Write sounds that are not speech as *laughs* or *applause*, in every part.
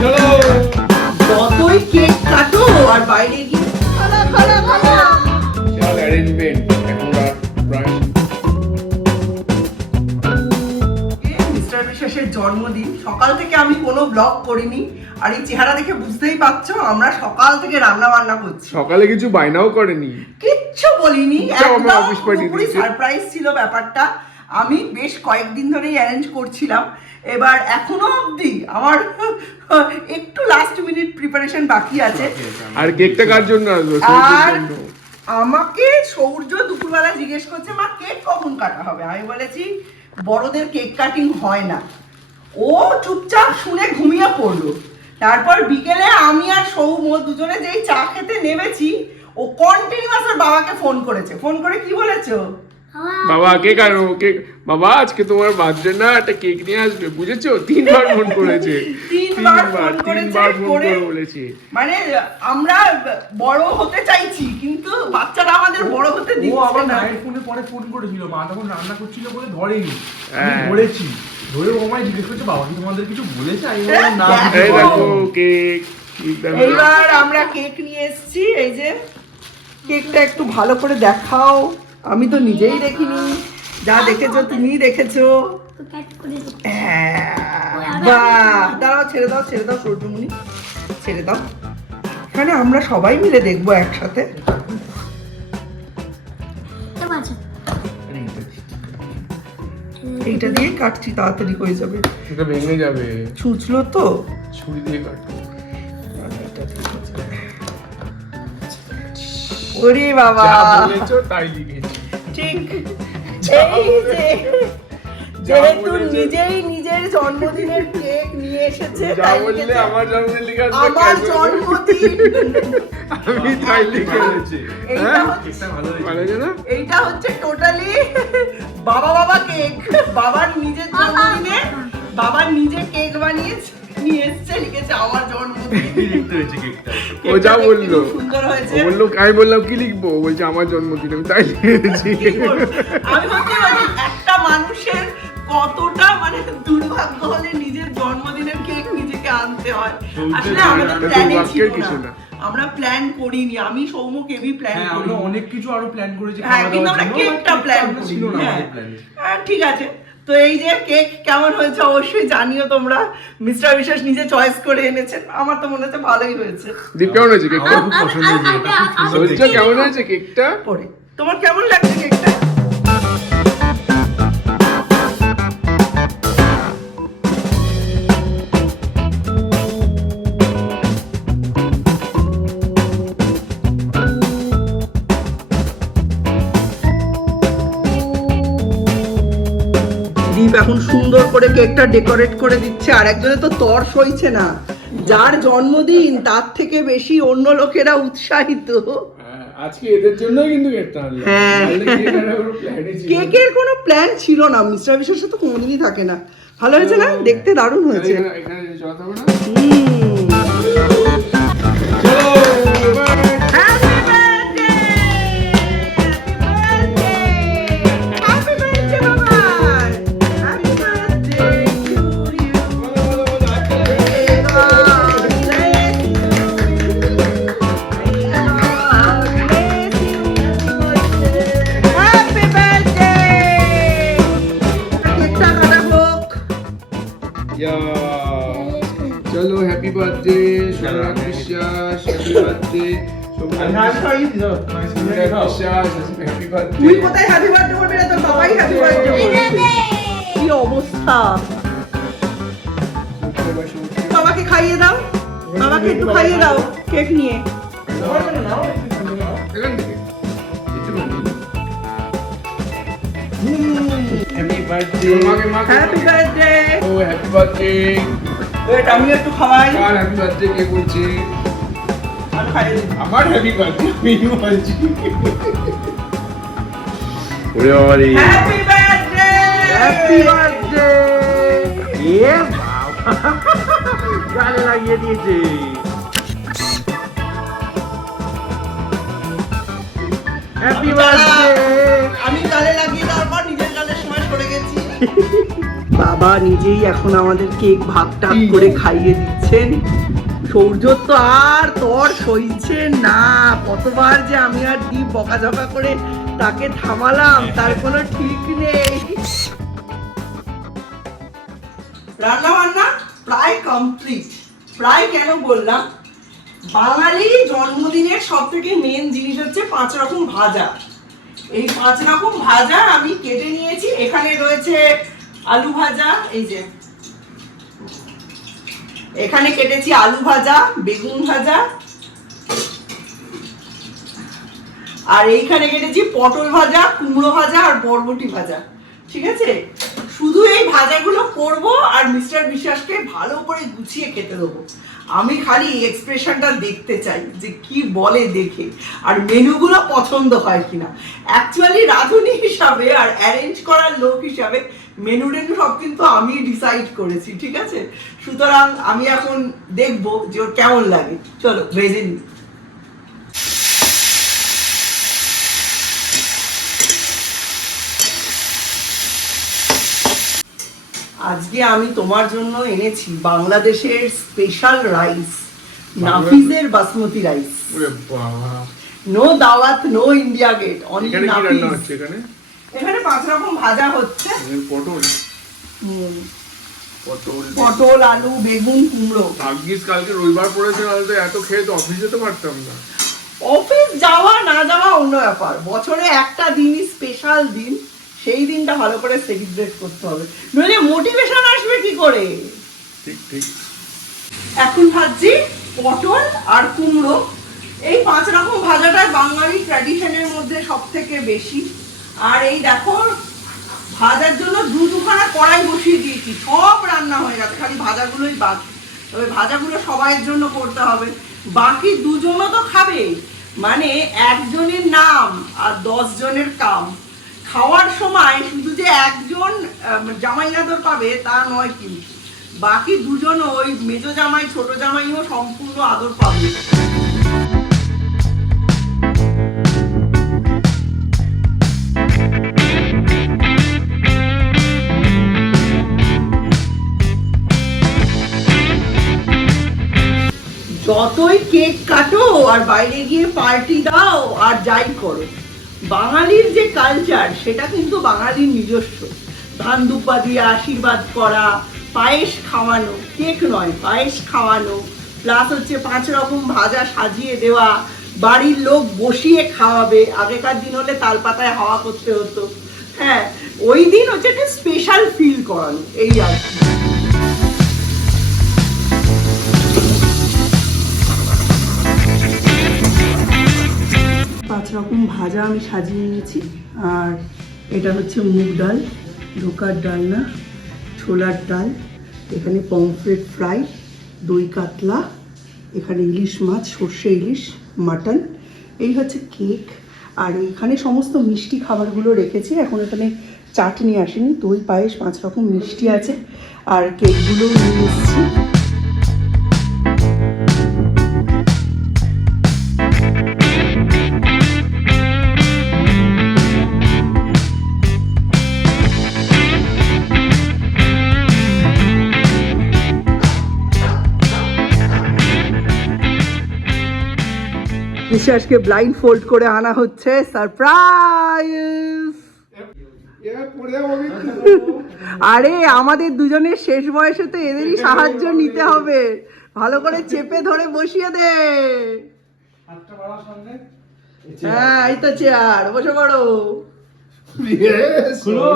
চলো যতই কেক কাটো আর বাইরে গিয়ে খালা খালা খালা চল অ্যারেঞ্জমেন্ট এখন প্রায়। বিশ্বাসের জন্মদিন সকাল থেকে আমি কোনো ব্লগ করিনি। আর এই চেহারা দেখে বুঝতেই পারছ আমরা সকাল থেকে রান্না বান্না করছি। সকালে কিছু বায়নাও করেনি। কিচ্ছু বলিনি একদম। সারপ্রাইজ ছিল ব্যাপারটা। আমি বেশ কয়েকদিন ধরেই অ্যারেঞ্জ করছিলাম। এবার এখনও অবধি আমার একটু লাস্ট মিনিট প্রিপারেশন বাকি আছে। আর কেকটা কার জন্য আসবে? আর আমাকে সৌর্য দুপুরবেলা জিজ্ঞেস করছে মা কেক কখন কাটা হবে? আমি বলেছি বড়দের কেক কাটিং হয় না। ও চুপচাপ শুনে ঘুমিয়ে পড়ল। তারপর বিকেলে আমি আর সৌম দুজনে যেই চা খেতে নেমেছি ও কন্টিনিউয়াস ওর বাবাকে ফোন করেছে। ফোন করে কি বলেছ? বাবা কেক আনো কেক বাবা আজকে তোমার বার্থডে না একটা কেক নিয়ে আসবে বুঝেছ? তিনবার ফোন করেছে। তিনবার ফোন তিনবার ফোন করে করে বলেছে। মানে আমরা বড় হতে চাইছি কিন্তু বাচ্চারা আমাদের বড় হতে ও দিচ্ছে না। মায়ের ফোনে পরে ফোন করেছিল। মা তখন রান্না করছিল বলে ধরেনি। আমি হ্যাঁ। ধরেছি ধরে ও আমায় জিজ্ঞেস করছে বাবা কি তোমাদের কিছু বলেছে? আমি বললাম না হ্যাঁ, এই। দেখো কেক এইবার আমরা কেক নিয়ে এসেছি। এই যে কেকটা একটু ভালো করে দেখাও। আমি তো নিজেই দেখিনি। যা দেখেছ তুমি দেখেছ। হ্যাঁ, দাঁড়াও ছেড়ে দাও ছেড়ে দাও সূর্যমণি ছেড়ে দাও। এখানে আমরা সবাই মিলে দেখব একসাথে। এইটা দিয়ে কাটছি তাড়াতাড়ি হয়ে যাবে। এটা ভেঙে যাবে। ছুঁচলো তো। ছুরি দিয়ে কাটো ওরে বাবা। যা বলেছ তাই লিখেছি ঠিক। *laughs* এই যে যেহেতু নিজেই নিজের জন্মদিনের কেক নিয়ে এসেছে তাই বললে আমার জন্মদিন লিখে আমার জন্মদিন। *laughs* আমি তাই লিখে এনেছি এইটা হ্যাঁ? হচ্ছে কেকটা ভালো হয়েছে। ভালো আছে না? এইটা হচ্ছে টোটালি *laughs* বাবা বাবা কেক। বাবার নিজের জন্মদিনে বাবার নিজে কেক বানিয়ে নিয়ে এসেছে লিখেছে আমার জন্মদিন *laughs* কি হয়েছে কেকটা ও যা বলল। সুন্দর হয়েছে। ও বলল আমি বললাম কি লিখব? বলছে আমার জন্মদিন আমি তাই লিখেছি। আমি একটা মানুষের কতটা মানে দুর্ভাগ্য হলে নিজের জন্মদিনের কেক নিজেকে আনতে হয়। আসলে আমাদের ছিল কিছু না। আমরা প্ল্যান করিনি। আমি সৌম্য কেবি প্ল্যান করি আমরা অনেক কিছু আরও প্ল্যান করেছি হ্যাঁ খাওয়া কিন্তু আমরা কেকটা প্ল্যান করি ছিল না হ্যাঁ। আমাদের প্ল্যানে হ্যাঁ, ঠিক আছে। তো এই যে কেক কেমন হয়েছে অবশ্যই জানিও তোমরা। মিস্টার বিশ্বাস নিজে চয়েস করে এনেছেন। আমার তো মনে হচ্ছে ভালোই হয়েছে। দীপ কেমন হয়েছে কেকটা? খুব পছন্দ হয়েছে দেখতে। কেমন হয়েছে কেকটা? পরে। তোমার কেমন লাগছে কেকটা? দীপ এখন সুন্দর করে কেকটা ডেকোরেট করে দিচ্ছে আর একজনে তো তর সইছে না। যার জন্মদিন তার থেকে বেশি অন্য লোকেরা উৎসাহিত। হ্যাঁ, আজকে এদের জন্য কিন্তু কেকটা আনলাম হ্যাঁ। কোনো। কেকের প্ল্যান ছিল না। মিস্টার বিশ্বাসের তো কোনোদিনই থাকে না। ভালো হয়েছে না? দেখতে দারুণ হয়েছে। বার্থডে সোমনাথ বিশ্বাস হ্যাপি বার্থডে সোমনাথ বিশ্বাস হ্যাপি বার্থডে তুই কোথায় হ্যাপি বার্থডে করবি না তোর বাবাই হ্যাপি বার্থডে করবে। কি অবস্থা? বাবাকে খাইয়ে দাও বাবাকে একটু খাইয়ে দাও কেক নিয়ে। এখান থেকে। হ্যাপি বার্থডে মাকে মাকে হ্যাপি ওয়েট আমি একটু খাওয়াই। কার হ্যাপি বার্থডে কে বলছে? আর আমার হ্যাপি বার্থডে আমি বলছি ওরে বাবা রে। হ্যাপি বার্থডে হ্যাপি বার্থডে এ বাবা। গালে লাগিয়ে দিয়েছে। হ্যাপি বার্থডে আমি গালে লাগিয়ে দেওয়ার পর নিজের গালের সময় সরে গেছি। *laughs* বাবা নিজেই এখন আমাদের কেক ভাগ টাগ করে খাইয়ে দিচ্ছেন। সৌর্য তো আর তোর সইছে না। কতবার যে আমি আর দি বকাঝকা করে তাকে থামালাম, তার কোনো ঠিক নেই। রান্না বান্না প্রায় কমপ্লিট প্রায় কেন বললাম? বাঙালি জন্মদিনের সব থেকে মেন জিনিস হচ্ছে পাঁচ রকম ভাজা। এই পাঁচ রকম ভাজা আমি কেটে নিয়েছি। এখানে রয়েছে আলু ভাজা, এই যে। এখানে কেটেছি আলু ভাজা, বেগুন ভাজা। আর এইখানে কেটেছি পটল ভাজা, কুমড়ো ভাজা আর বরবটি ভাজা। ঠিক আছে? শুধু এই ভাজাগুলো করব আর মিস্টার বিশ্বাসকে ভালো করে গুছিয়ে খেতে দেবো। আমি খালি এক্সপ্রেশনটা দেখতে চাই যে কি বলে দেখে। আর মেনুগুলো পছন্দ হয় কিনা। অ্যাকচুয়ালি রাঁধুনি হিসাবে আর অ্যারেঞ্জ করার লোক হিসাবে মেনু টেনু সব কিন্তু আমি ডিসাইড করেছি ঠিক আছে? সুতরাং আমি এখন দেখব যে ওর কেমন লাগে। চলো ভেজে নিই। আজকে আমি তোমার জন্য এনেছি বাংলাদেশের special rice নাফিজের basmati rice no Daawat no India gate only Nafiz এখানে পাঁচ রকম ভাজা হচ্ছে। পটল। পটল পটল আলু বেগুন কুমড়ো। ভাগ্যিস কালকে রবিবার পড়েছে নাহলে এত খেয়ে তো অফিস যেতে পারতাম না। অফিস যাওয়া না যাওয়া অন্য ব্যাপার। বছরে একটা দিনই স্পেশাল দিন সেই দিনটা ভালো করে সেলিব্রেট করতে হবে। নইলে মোটিভেশন আসবে কি করে? ঠিক ঠিক। এখন ভাজছি পটল আর কুমড়ো। এই পাঁচ রকম ভাজাটাই বাঙালি ট্র্যাডিশনের মধ্যে সব থেকে বেশি। আর এই দেখো, ভাজার জন্য দু দুখানা কড়াই বসিয়ে দিয়েছি। সব রান্না হয়ে গেছে, খালি ভাজাগুলোই বাকি। তবে ভাজাগুলো সবাইয়ের জন্য করতে হবে। বাকি দুজনও তো খাবে। মানে একজনের নাম আর জনের কাম। খাওয়ার সময় শুধু যে একজন জামাই আদর পাবে তা নয় কিন্তু। বাকি দুজন ওই মেজো জামাই, ছোট জামাইও সম্পূর্ণ আদর পাবে। যতই কেক কাটো আর বাইরে গিয়ে পার্টি দাও আর যাই করো। বাঙালির যে কালচার সেটা কিন্তু বাঙালির নিজস্ব। ধান দুব্বা দিয়ে আশীর্বাদ করা, পায়েস খাওয়ানো, কেক নয়, পায়েস খাওয়ানো। প্লাস হচ্ছে পাঁচ রকম ভাজা সাজিয়ে দেওয়া, বাড়ির লোক বসিয়ে খাওয়াবে। আগেকার দিন হলে তাল পাতায় হাওয়া করতে হতো। হ্যাঁ ওই দিন হচ্ছে একটা স্পেশাল ফিল করানো, এই আর কি। রকম ভাজা আমি সাজিয়ে নিয়েছি। আর এটা হচ্ছে মুগ ডাল, ধোকার ডাল না, ছোলার ডাল, এখানে পমফ্রেট ফ্রাই, দই কাতলা, এখানে ইলিশ মাছ, সর্ষে ইলিশ, মাটন, এই হচ্ছে কেক। আর এখানে সমস্ত মিষ্টি খাবারগুলো রেখেছি, এখন এখানে চাটনি আসেনি, দই, পায়েস, পাঁচ রকম মিষ্টি আছে। আর কেকগুলো নিয়ে এসেছি। বিশ্বাসকে ব্লাইন্ড ফোল্ড করে আনা হচ্ছে সারপ্রাইজ আরে আমাদের দুজনের শেষ বয়সে তো এদেরই সাহায্য নিতে হবে। ভালো করে চেপে ধরে বসিয়ে দে। হ্যাঁ এই তো চেয়ার বসে পড়ো। খুলো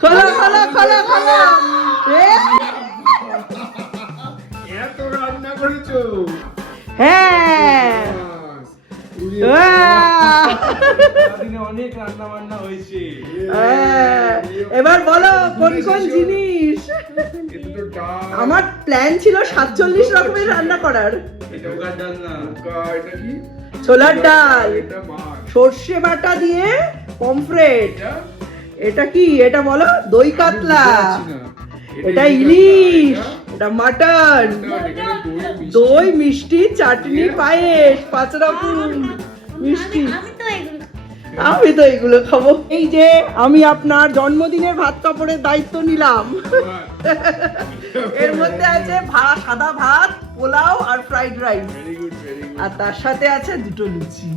খোলো খোলো খোলো। খোলো এত রান্না করেছ। হ্যাঁ। অনেক রান্না বান্না হয়েছে। হ্যাঁ, এবার বলো কোন কোন জিনিস? আমার প্ল্যান ছিল সাতচল্লিশ রকমের রান্না করার। ছোলার ডাল। সর্ষে বাটা দিয়ে পমফ্রেট। এটা? কি? এটা বলো দই কাতলা। এটা ইলিশ এটা মাটন। দই মিষ্টি। চাটনি পায়েস পাঁচ রকম মিষ্টি। আমি তো এগুলো খাব। এই যে আমি আপনার জন্মদিনের ভাত কাপড়ের দায়িত্ব নিলাম। এর মধ্যে আছে সাদা ভাত পোলাও আর ফ্রাইড রাইস। আর তার সাথে আছে দুটো লুচি।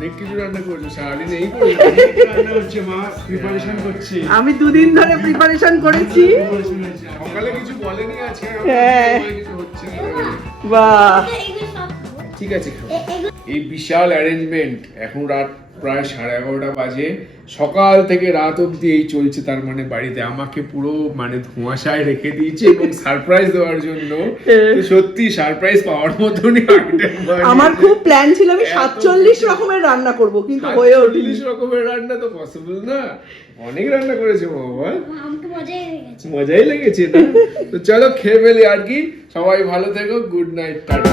অনেক কিছু রান্না করছ সারাদিন এই করছ রান্না হচ্ছে মা প্রিপারেশন করছি। আমি দুদিন ধরে প্রিপারেশন করেছি। সকালে কিছু বলেনি আজকে হ্যাঁ। কিছু হচ্ছে না। বাহ। ঠিক আছে এই বিশাল অ্যারেঞ্জমেন্ট এখন রাত প্রায় সাড়ে এগারোটা বাজে। সকাল থেকে রাত অবধি এই চলছে তার মানে বাড়িতে আমাকে পুরো মানে ধোঁয়াশায় রেখে দিয়েছে এবং সারপ্রাইজ দেওয়ার জন্য। সত্যি সারপ্রাইজ পাওয়ার মতনই আমার খুব প্ল্যান ছিল আমি সাতচল্লিশ রকমের রান্না করব কিন্তু হয়ে 47 রকমের রান্না তো পসিবল না। অনেক রান্না করেছে বাবা মজাই লেগেছে। মজাই লেগেছে না? তো চলো খেয়ে ফেলি আর কি। সবাই ভালো থেকো গুড নাইট টাটা।